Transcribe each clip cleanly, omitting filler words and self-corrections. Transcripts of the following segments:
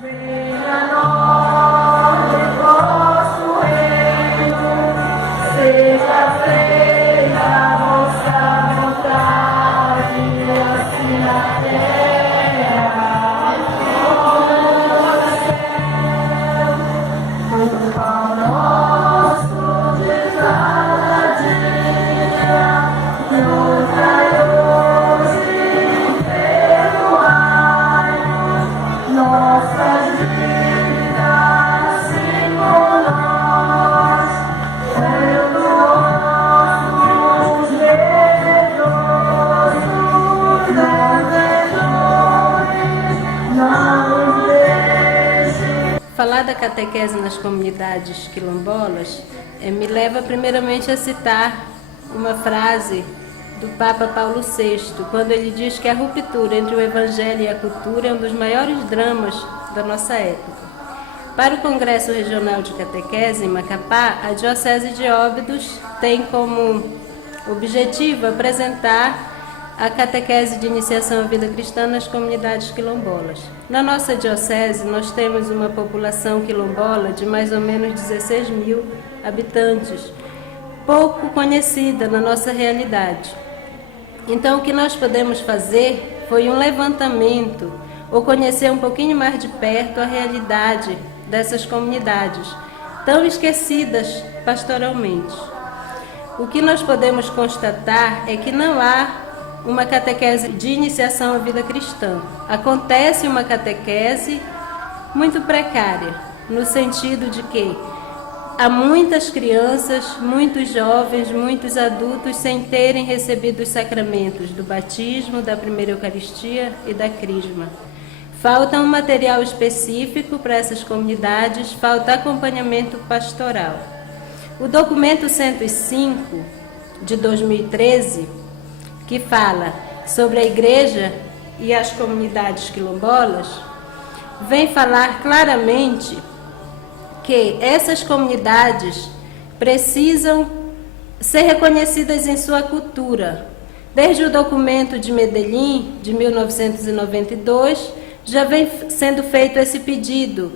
Venha a nós o vosso reino, seja feita a vossa vontade, assim na terra como no céu. O pão nosso de cada dia, nos dai hoje e perdoai nossas dívidas, assim como nós perdoamos os devedores, não nos deixes. Falar da catequese nas comunidades quilombolas me leva primeiramente a citar uma frase do Papa Paulo VI, quando ele diz que a ruptura entre o Evangelho e a cultura é um dos maiores dramas da nossa época. Para o Congresso Regional de Catequese, em Macapá, a Diocese de Óbidos tem como objetivo apresentar a catequese de iniciação à vida cristã nas comunidades quilombolas. Na nossa diocese, nós temos uma população quilombola de mais ou menos 16 mil habitantes, pouco conhecida na nossa realidade. Então, o que nós podemos fazer foi um levantamento, ou conhecer um pouquinho mais de perto a realidade dessas comunidades, tão esquecidas pastoralmente. O que nós podemos constatar é que não há uma catequese de iniciação à vida cristã. Acontece uma catequese muito precária, no sentido de que há muitas crianças, muitos jovens, muitos adultos sem terem recebido os sacramentos do batismo, da primeira Eucaristia e da Crisma. Falta um material específico para essas comunidades, falta acompanhamento pastoral. O documento 105 de 2013, que fala sobre a igreja e as comunidades quilombolas, vem falar claramente que essas comunidades precisam ser reconhecidas em sua cultura. Desde o documento de Medellín, de 1992, já vem sendo feito esse pedido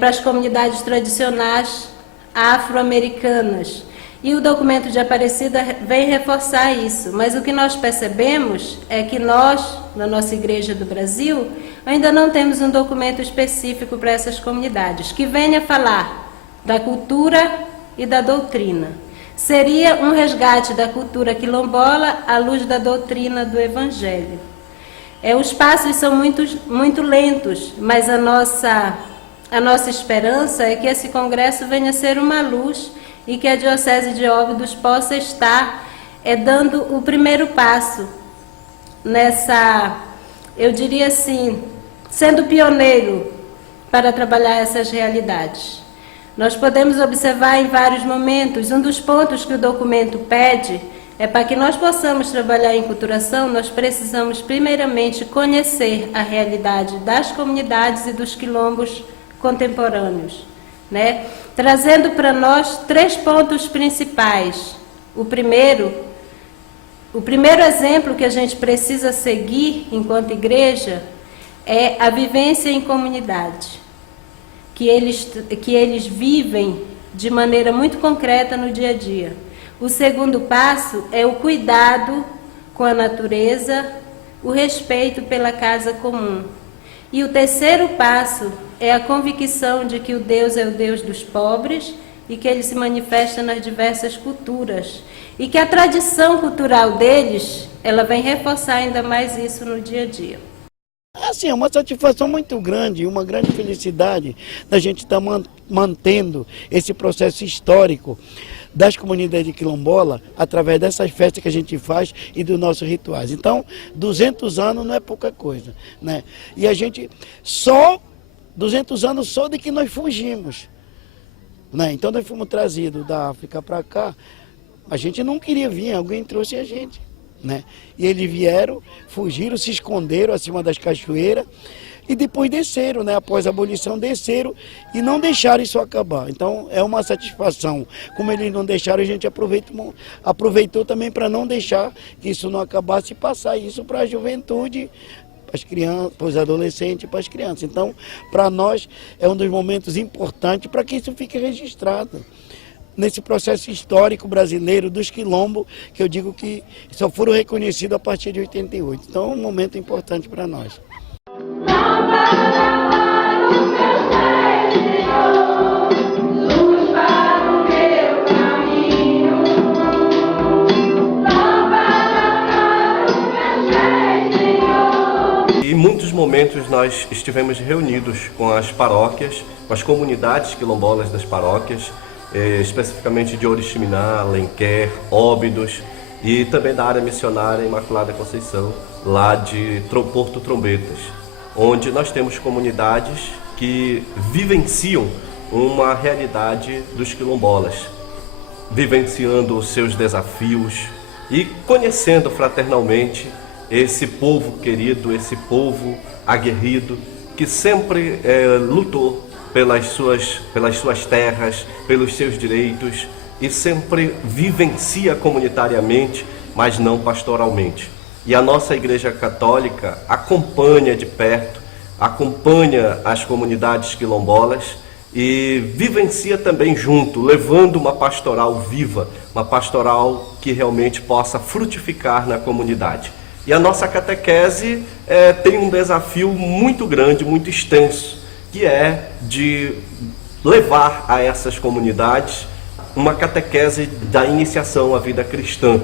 para as comunidades tradicionais afro-americanas. E o documento de Aparecida vem reforçar isso. Mas o que nós percebemos é que nós, na nossa Igreja do Brasil, ainda não temos um documento específico para essas comunidades, que venha falar da cultura e da doutrina. Seria um resgate da cultura quilombola à luz da doutrina do Evangelho. Os passos são muito lentos, mas a nossa esperança é que esse congresso venha a ser uma luz e que a Diocese de Óbidos possa estar dando o primeiro passo nessa, eu diria assim, sendo pioneiro para trabalhar essas realidades. Nós podemos observar em vários momentos, um dos pontos que o documento pede é para que nós possamos trabalhar em culturação, nós precisamos primeiramente conhecer a realidade das comunidades e dos quilombos contemporâneos, né? Trazendo para nós 3 pontos principais. O primeiro exemplo que a gente precisa seguir enquanto igreja é a vivência em comunidade, que eles vivem de maneira muito concreta no dia a dia. O segundo passo é o cuidado com a natureza, o respeito pela casa comum. E o terceiro passo é a convicção de que o Deus é o Deus dos pobres e que ele se manifesta nas diversas culturas. E que a tradição cultural deles, ela vem reforçar ainda mais isso no dia a dia. Assim, é uma satisfação muito grande, uma grande felicidade da gente estar mantendo esse processo histórico das comunidades quilombolas através dessas festas que a gente faz e dos nossos rituais. Então, 200 anos não é pouca coisa, né? E a gente 200 anos só de que nós fugimos, né? Então nós fomos trazidos da África para cá, a gente não queria vir, alguém trouxe a gente, né? E eles vieram, fugiram, se esconderam acima das cachoeiras e depois desceram, né? Após a abolição desceram e não deixaram isso acabar. Então é uma satisfação. Como eles não deixaram, a gente aproveitou também para não deixar que isso não acabasse e passar isso para a juventude, para as crianças, para os adolescentes e para as crianças. Então, para nós, é um dos momentos importantes para que isso fique registrado nesse processo histórico brasileiro dos quilombos, que eu digo que só foram reconhecidos a partir de 88. Então, é um momento importante para nós. Em muitos momentos nós estivemos reunidos com as paróquias, com as comunidades quilombolas das paróquias, especificamente de Oriximiná, Alenquer, Óbidos e também da área missionária Imaculada Conceição, lá de Porto Trombetas, onde nós temos comunidades que vivenciam uma realidade dos quilombolas, vivenciando os seus desafios e conhecendo fraternalmente esse povo querido, esse povo aguerrido, que sempre lutou pelas suas terras, pelos seus direitos e sempre vivencia comunitariamente, mas não pastoralmente. E a nossa Igreja Católica acompanha de perto, acompanha as comunidades quilombolas e vivencia também junto, levando uma pastoral viva, uma pastoral que realmente possa frutificar na comunidade. E a nossa catequese tem um desafio muito grande, muito extenso, que é de levar a essas comunidades uma catequese da iniciação à vida cristã.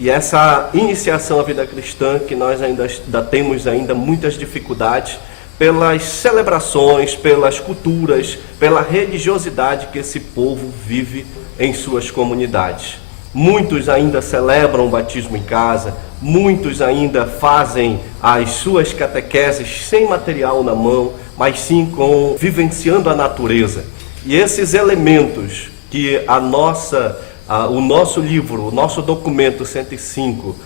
E essa iniciação à vida cristã que nós ainda temos muitas dificuldades pelas celebrações, pelas culturas, pela religiosidade que esse povo vive em suas comunidades. Muitos ainda celebram o batismo em casa, muitos ainda fazem as suas catequeses sem material na mão, mas sim vivenciando a natureza. E esses elementos que o nosso livro, o nosso documento 105,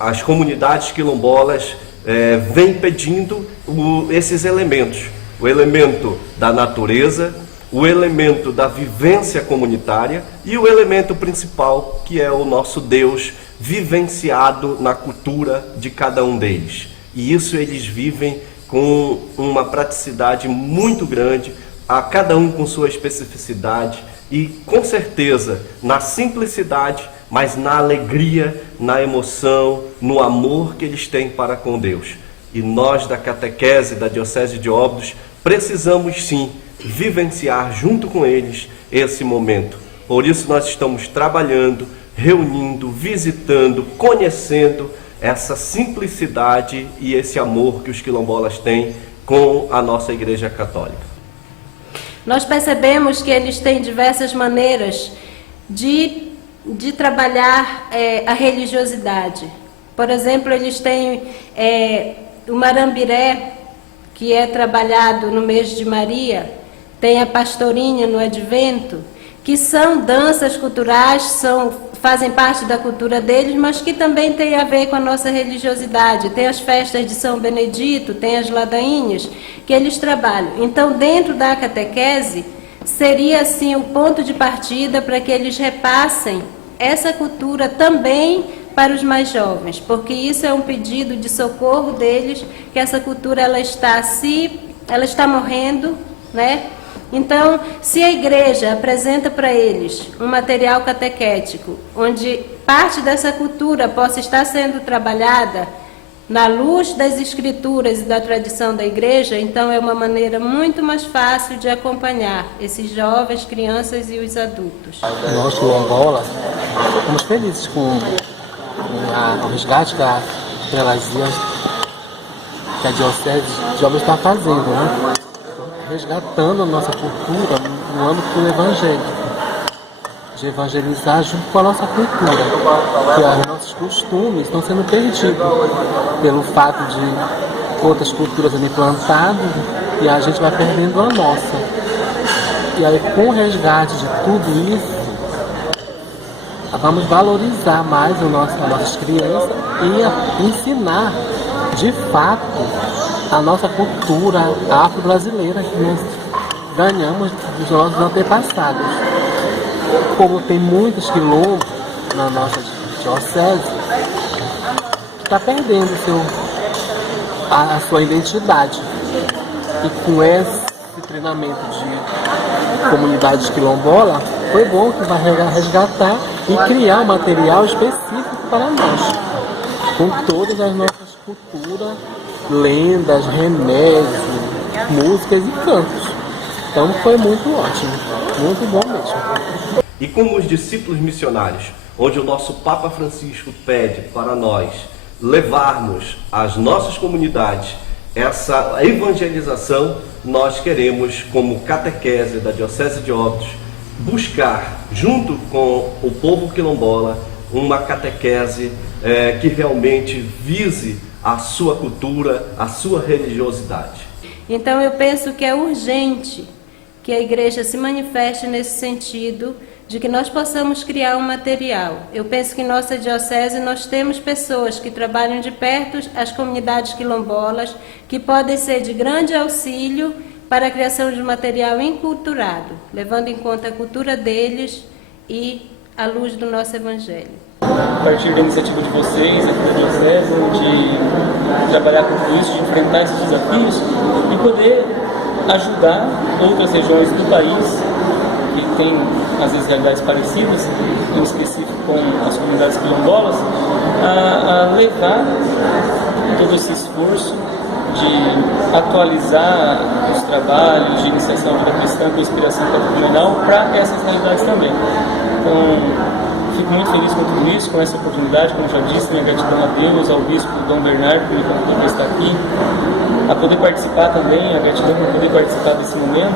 as comunidades quilombolas vem pedindo esses elementos. O elemento da natureza, o elemento da vivência comunitária e o elemento principal, que é o nosso Deus vivenciado na cultura de cada um deles. E isso eles vivem com uma praticidade muito grande, a cada um com sua especificidade e, com certeza, na simplicidade, mas na alegria, na emoção, no amor que eles têm para com Deus. E nós, da catequese da Diocese de Óbidos, precisamos sim vivenciar junto com eles esse momento. Por isso nós estamos trabalhando, reunindo, visitando, conhecendo essa simplicidade e esse amor que os quilombolas têm com a nossa Igreja Católica. Nós percebemos que eles têm diversas maneiras de trabalhar a religiosidade. Por exemplo, eles têm o marambiré, que é trabalhado no mês de Maria, tem a pastorinha no Advento, que são danças culturais, fazem parte da cultura deles, mas que também tem a ver com a nossa religiosidade. Tem as festas de São Benedito, tem as ladainhas, que eles trabalham. Então, dentro da catequese, seria assim o ponto de partida para que eles repassem essa cultura também para os mais jovens, porque isso é um pedido de socorro deles, que essa cultura ela está morrendo, né? Então, se a igreja apresenta para eles um material catequético, onde parte dessa cultura possa estar sendo trabalhada na luz das escrituras e da tradição da igreja, então é uma maneira muito mais fácil de acompanhar esses jovens, crianças e os adultos. Nós, quilombolas, ficamos felizes com o resgate da prelazia que a Diocese de Óbidos está fazendo, né? Resgatando a nossa cultura no âmbito do Evangelho, de evangelizar junto com a nossa cultura, que os nossos costumes estão sendo perdidos pelo fato de outras culturas serem implantadas e a gente vai perdendo a nossa. E aí, com o resgate de tudo isso, vamos valorizar mais as nossas crianças e ensinar de fato a nossa cultura afro-brasileira que nós ganhamos dos nossos antepassados. Como tem muitos quilombos na nossa diocese, está perdendo a sua identidade. E com esse treinamento de comunidade quilombola, foi bom que vai resgatar e criar um material específico para nós, com todas as nossas culturas, lendas, remédios, músicas e cantos. Então foi muito ótimo, muito bom mesmo. E como os discípulos missionários, onde o nosso Papa Francisco pede para nós levarmos às nossas comunidades essa evangelização, nós queremos, como catequese da Diocese de Óbidos, buscar, junto com o povo quilombola, uma catequese que realmente vise a sua cultura, a sua religiosidade. Então eu penso que é urgente que a igreja se manifeste nesse sentido, de que nós possamos criar um material. Eu penso que em nossa diocese nós temos pessoas que trabalham de perto as comunidades quilombolas, que podem ser de grande auxílio para a criação de um material enculturado, levando em conta a cultura deles e a luz do nosso Evangelho. A partir da iniciativa de vocês, aqui da diocese, de trabalhar com isso, de enfrentar esses desafios e poder ajudar outras regiões do país que têm, às vezes, realidades parecidas, em específico com as comunidades quilombolas, a levar todo esse esforço de atualizar os trabalhos de iniciação à vida cristã com inspiração patrimonial para essas realidades também. Então, fico muito feliz com tudo isso, com essa oportunidade, como já disse, minha gratidão a Deus, ao Bispo Dom Bernardo, que me convidou para estar aqui, a poder participar também, a gratidão por poder participar desse momento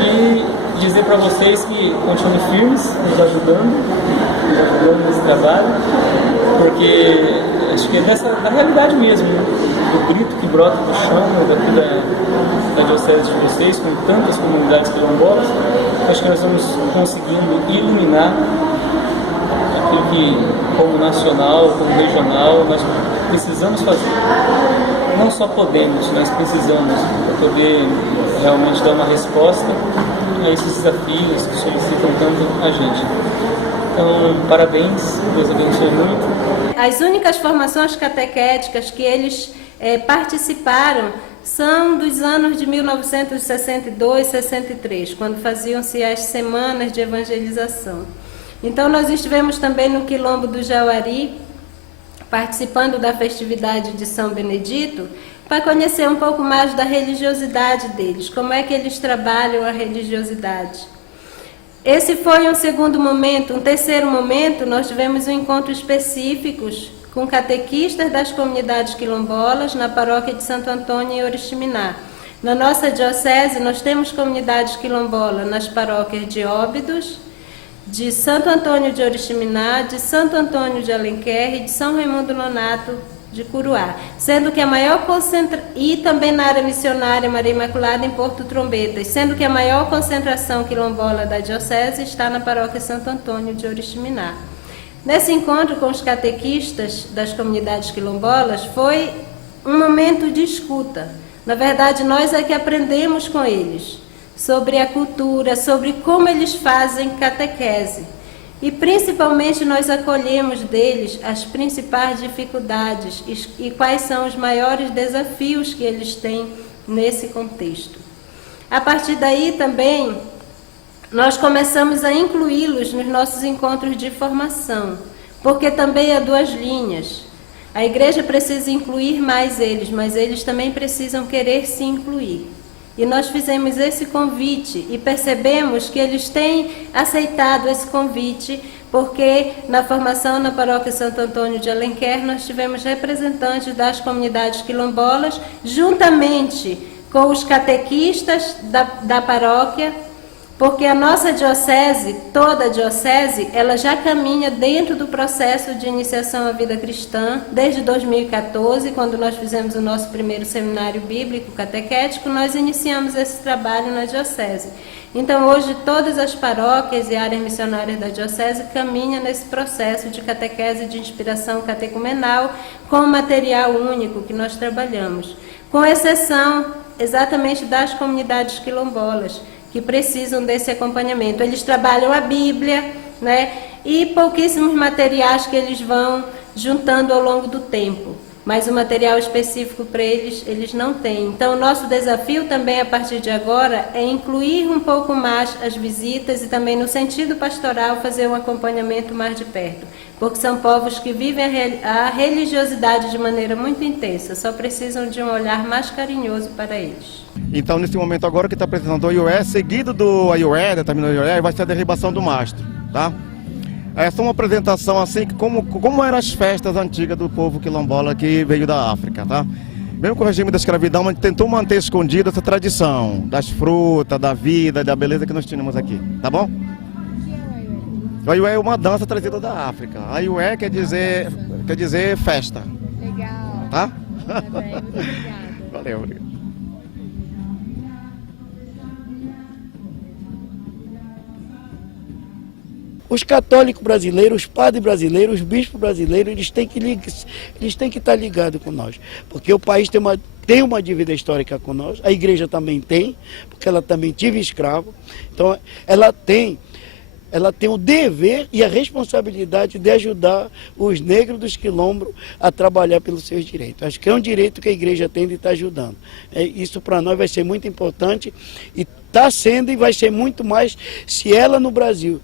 e dizer para vocês que continuem firmes, nos ajudando nesse trabalho, porque acho que é da realidade mesmo, do grito que brota do chão daqui da diocese de vocês, com tantas comunidades quilombolas, acho que nós vamos conseguindo iluminar aquilo que, como nacional, como regional, nós precisamos fazer. Não só podemos, nós precisamos, para poder realmente dar uma resposta a esses desafios que solicitam tanto a gente. Então, parabéns, Deus abençoe muito. As únicas formações catequéticas que eles participaram são dos anos de 1962, 63, quando faziam-se as semanas de evangelização. Então, nós estivemos também no Quilombo do Jauari, participando da festividade de São Benedito, para conhecer um pouco mais da religiosidade deles, como é que eles trabalham a religiosidade. Esse foi um segundo momento. Um terceiro momento, nós tivemos um encontro específicos com catequistas das comunidades quilombolas na paróquia de Santo Antônio em Oriximiná. Na nossa diocese, nós temos comunidades quilombolas nas paróquias de Óbidos, de Santo Antônio de Oriximiná, de Santo Antônio de Alenquer e de São Raimundo Nonato de Curuá, sendo que a maior e também na área missionária Maria Imaculada em Porto Trombetas, sendo que a maior concentração quilombola da diocese está na paróquia Santo Antônio de Oriximiná. Nesse encontro com os catequistas das comunidades quilombolas foi um momento de escuta. Na verdade, nós é que aprendemos com eles sobre a cultura, sobre como eles fazem catequese. E principalmente nós acolhemos deles as principais dificuldades e quais são os maiores desafios que eles têm nesse contexto. A partir daí também nós começamos a incluí-los nos nossos encontros de formação, porque também há duas linhas. A igreja precisa incluir mais eles, mas eles também precisam querer se incluir. E nós fizemos esse convite e percebemos que eles têm aceitado esse convite, porque na formação na paróquia Santo Antônio de Alenquer nós tivemos representantes das comunidades quilombolas, juntamente com os catequistas da paróquia, porque a nossa diocese, toda a diocese, ela já caminha dentro do processo de iniciação à vida cristã, desde 2014, quando nós fizemos o nosso primeiro seminário bíblico catequético, nós iniciamos esse trabalho na diocese. Então, hoje, todas as paróquias e áreas missionárias da diocese caminham nesse processo de catequese de inspiração catecumenal com o material único que nós trabalhamos, com exceção exatamente das comunidades quilombolas, que precisam desse acompanhamento. Eles trabalham a Bíblia, né, e pouquíssimos materiais que eles vão juntando ao longo do tempo. mas o material específico para eles não têm. Então, o nosso desafio também, a partir de agora, é incluir um pouco mais as visitas e também, no sentido pastoral, fazer um acompanhamento mais de perto, porque são povos que vivem a religiosidade de maneira muito intensa, só precisam de um olhar mais carinhoso para eles. Então, nesse momento agora que está apresentando o Aiué, seguido do Aiué, da terminologia Aiué, vai ser a derribação do mastro, tá? Essa é uma apresentação assim, como eram as festas antigas do povo quilombola que veio da África, tá? Mesmo com o regime da escravidão, a gente tentou manter escondida essa tradição das frutas, da vida, da beleza que nós tínhamos aqui, tá bom? O Aiué é uma dança trazida da África. Aiué quer dizer festa. Legal. Tá? Tá bem, muito obrigada. Valeu, obrigado. Os católicos brasileiros, os padres brasileiros, os bispos brasileiros, eles têm que estar ligados com nós. Porque o país tem uma dívida histórica com nós, a igreja também tem, porque ela também tive escravo. Então, ela tem o dever e a responsabilidade de ajudar os negros dos quilombos a trabalhar pelos seus direitos. Acho que é um direito que a igreja tem de estar ajudando. Isso para nós vai ser muito importante e está sendo e vai ser muito mais se ela no Brasil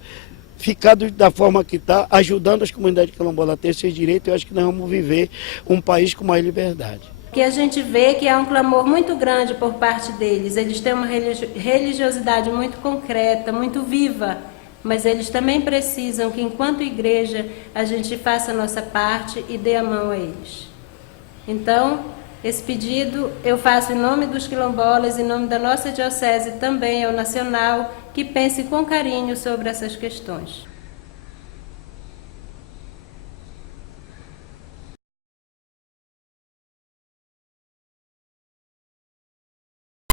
ficar da forma que está, ajudando as comunidades quilombolas a ter seus direitos. Eu acho que nós vamos viver um país com mais liberdade. Que a gente vê que há um clamor muito grande por parte deles. Eles têm uma religiosidade muito concreta, muito viva, mas eles também precisam que, enquanto igreja, a gente faça a nossa parte e dê a mão a eles. Então, esse pedido eu faço em nome dos quilombolas, em nome da nossa diocese também, ao nacional, que pense com carinho sobre essas questões.